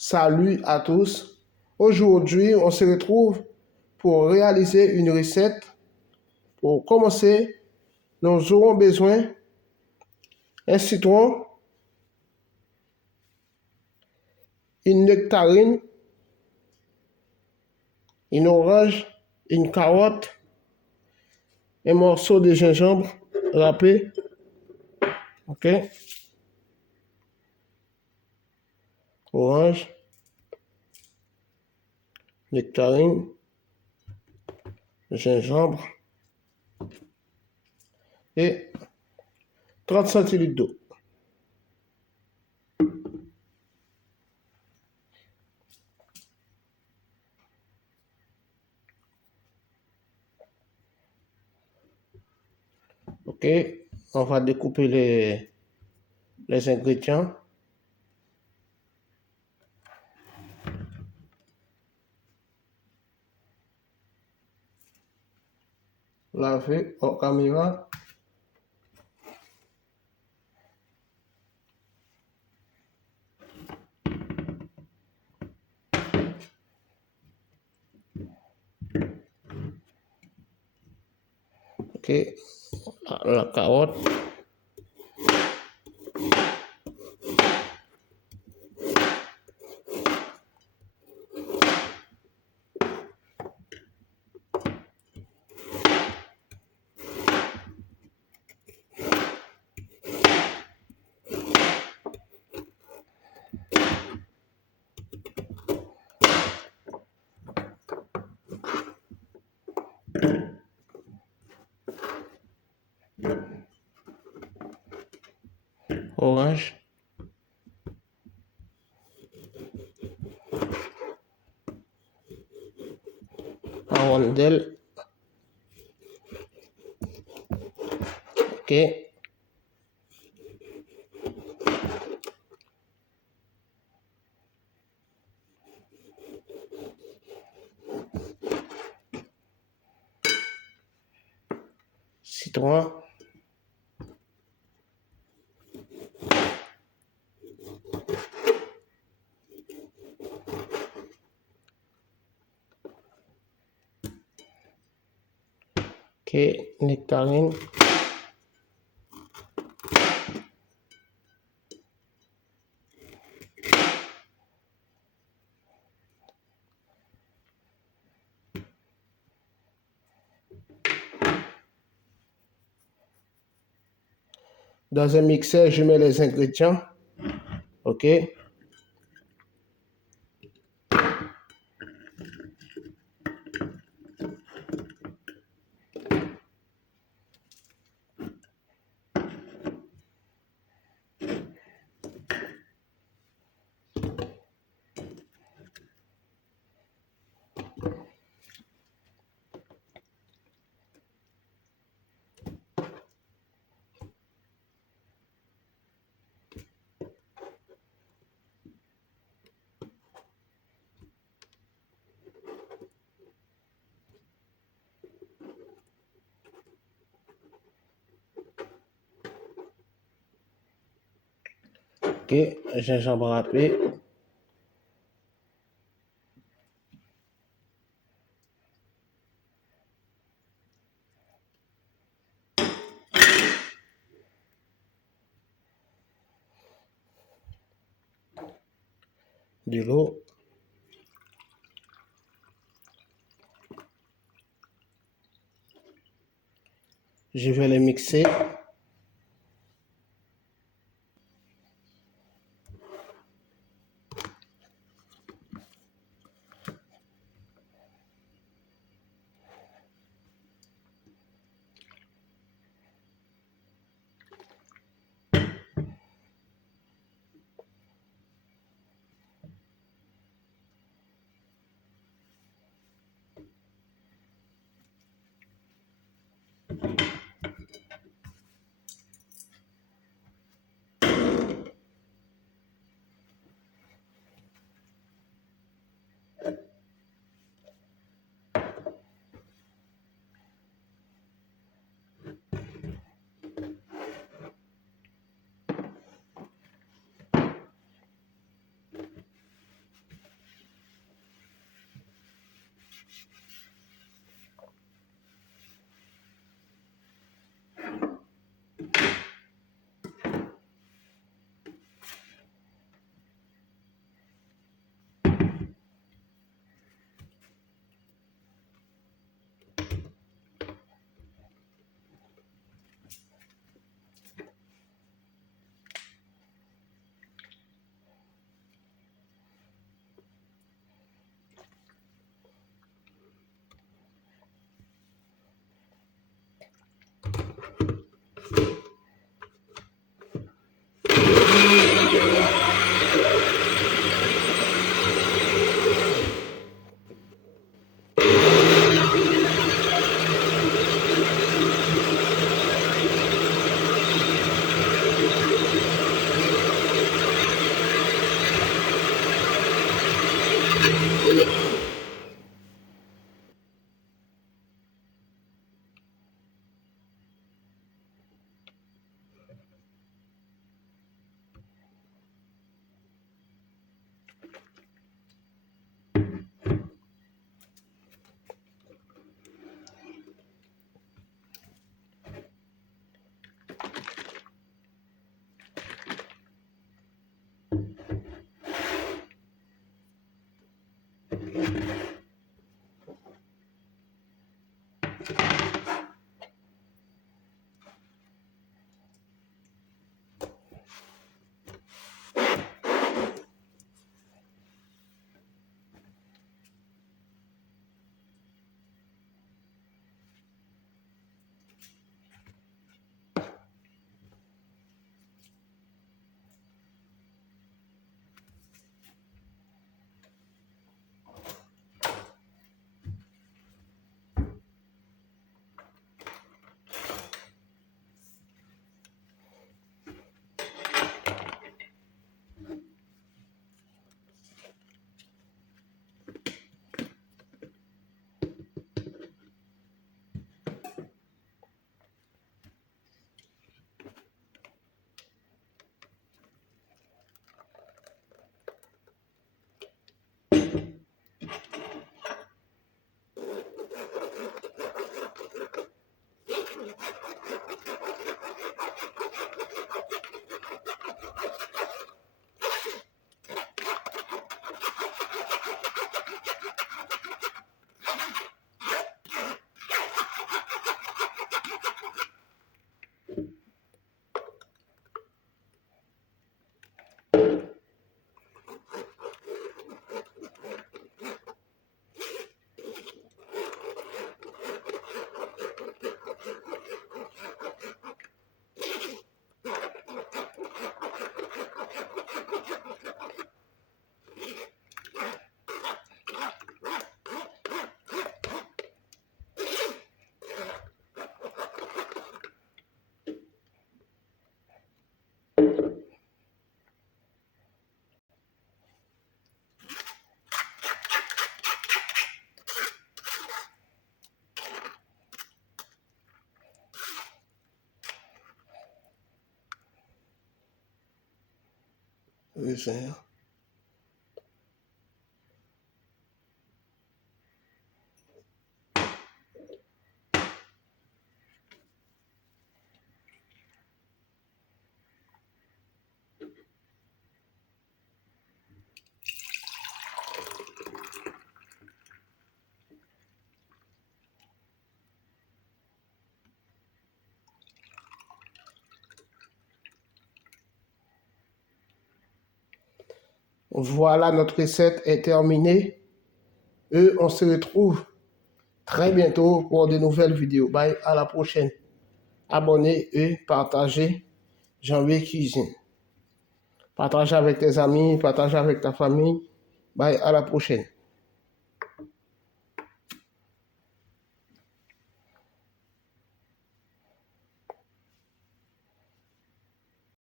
Salut à tous. Aujourd'hui, on se retrouve pour réaliser une recette. Pour commencer, nous aurons besoin d'un citron, une nectarine, une orange, une carotte, un morceau de gingembre râpé. OK? Orange, nectarine, gingembre et 30 centilitres d'eau. OK? On va découper les ingrédients. Laver au caméra. OK? La carotte. Orange, en rondelle. OK. Citron. OK, nectarine. Dans un mixeur, je mets les ingrédients. OK. OK, gingembre râpé. De l'eau. Je vais les mixer. raisin. Voilà, notre recette est terminée. Et on se retrouve très bientôt pour de nouvelles vidéos. Bye, à la prochaine. Abonnez et partagez Janvier Cuisine. Partagez avec tes amis, partagez avec ta famille. Bye, à la prochaine.